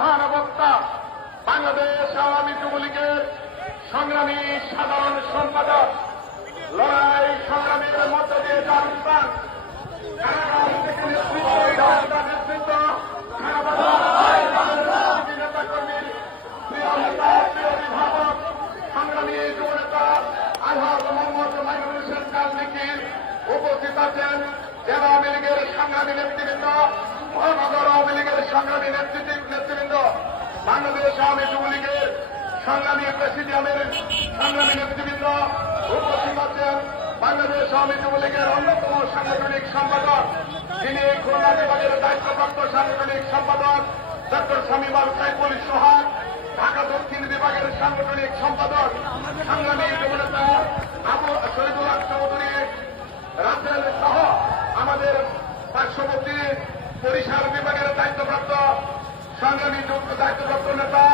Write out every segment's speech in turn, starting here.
প্রধান বক্তা বাংলাদেশ আওয়ামী যুবলীগের সংগ্রামী সাধারণ সম্পাদক, লড়াই সংগ্রামের মধ্য দিয়ে যার স্থান কারাগার থেকে নেতৃত্ব নেতাকর্মীর প্রিয় নেতা, প্রিয় অভিভাবক, সংগ্রামী যুবনেতা আলহাজ মোহাম্মদ মাইনুল হোসেন কাল নিখিল উপস্থিত আছেন। জেলা আওয়ামী লীগের সংগ্রামী নেতৃবৃন্দ, মহানগর আওয়ামী লীগের সংগ্রামী নেতৃবৃন্দ, বাংলাদেশ আওয়ামী যুবলীগের সংগ্রামী প্রেসিডিয়ামের সংগ্রামী নেতৃবৃন্দ উপস্থিত আছেন। বাংলাদেশ আওয়ামী যুবলীগের অন্যতম সাংগঠনিক সম্পাদক, যিনি খুলনা বিভাগের দায়িত্বপ্রাপ্ত সাংগঠনিক সম্পাদক ডক্টর শামীম আল সাইফুল সোহাগ, ঢাকা দক্ষিণ বিভাগের সাংগঠনিক সম্পাদক সংগ্রামী যুবনেতা আবু শহীদুল হক চৌধুরী রাসেল সহ আমাদের পার্শ্ববর্তী বরিশাল বিভাগের দায়িত্বপ্রাপ্ত সংগ্রামী দায়িত্বপ্রাপ্ত নেতা,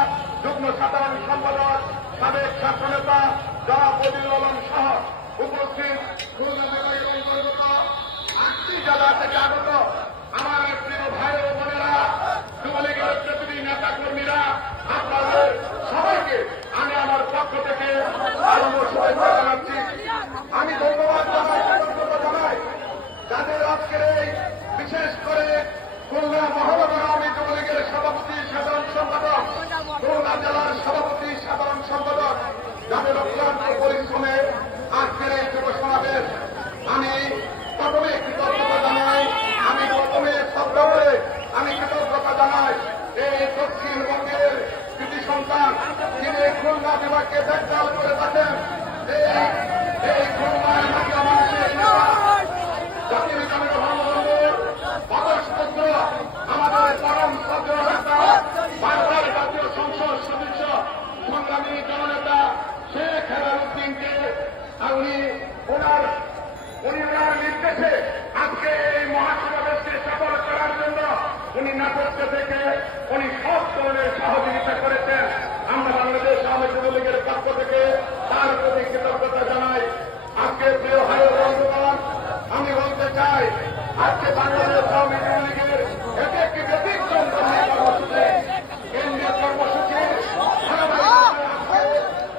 যুগ্ম সাধারণ সম্পাদক, সাবেক ছাত্র নেতা জনাব বদিউল আলম সহ উপস্থিত খুলনা বিভাগের অন্তর্গত 8টি জেলা থেকে আগত আমার প্রিয় ভাই ও বোনেরা, যুবলীগের প্রতিনিধি নেতা কর্মীরা, আপনাদের সবাইকে আমি আমার পক্ষ থেকে শুভেচ্ছা জানাচ্ছি। আমি ধন্যবাদ জানাই, কৃতজ্ঞতা জানাই যাদের আজকের এই বিশেষ করে খুলনা মহানগর আওয়ামী যুবলীগের সভাপতি সাধারণ সম্পাদক, খুলনা জেলার সভাপতি সাধারণ সম্পাদক, যাদের অক্লান্ত পরিশ্রমে আজকের এই যুব সমাবেশ। আমি প্রথমে কৃতজ্ঞতা জানাই, আমি কৃতজ্ঞতা জানাই এই দক্ষিণবঙ্গের কৃতি সন্তান, যিনি খুলনা বিভাগকে দেখভাল করে থাকেন, এই খুলনার মহিলা মানুষের জাতির জনক বঙ্গবন্ধুর পদস্পর্শ আমাদের পরম শ্রদ্ধেয় নেতা, বাংলার জাতীয় সংসদ সদস্য সংগ্রামী জননেতা শেখ হেলালুদ্দিনকে উনি ওনার নির্দেশে আজকে এই মহাসমাবেশকে সফল করার জন্য উনি নাটক থেকে উনি সব ধরনের সহযোগিতা করেছেন। আমরা বাংলাদেশ আওয়ামী যুবলীগের পক্ষ থেকে তার প্রতি কৃতজ্ঞতা জানাই। আজকে প্রিয় ভাই ও বন্ধুগণ, আমি বলতে চাই আজকে বাংলাদেশ আওয়ামী যুবলীগের এটি একটি ব্যতিক্রম কর্মসূচি, কেন্দ্রীয় কর্মসূচি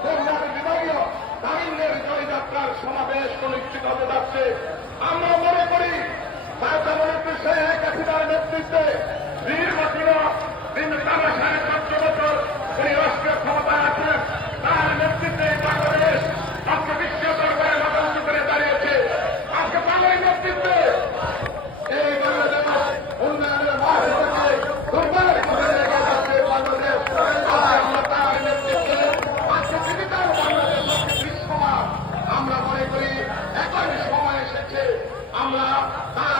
খুলনার বিভাগীয় তারুণ্যের জয়যাত্রার সমাবেশ অনুষ্ঠিত হতে যাচ্ছে। আমরা মনে করি বাংলাদেশ শেখ হাসিনার নেতৃত্বে নির্বাচিত টানা 7.5 বছর উনি রাষ্ট্রীয় ক্ষমতায় আছেন, তার নেতৃত্বে বাংলাদেশ আজকে বিশ্ব দরবারে মাথা করে দাঁড়িয়েছে। আজকে বাংলার নেতৃত্বে এই বাংলাদেশ উন্নয়নের মাঠ থেকে দুর্বার করে রেখে যাচ্ছে বাংলাদেশ। আমরা তার নেতৃত্বে আজকে ডিজিটাল বাংলাদেশ বিশ্বমান আমরা মনে করি একই সময় এসেছে। আমরা তার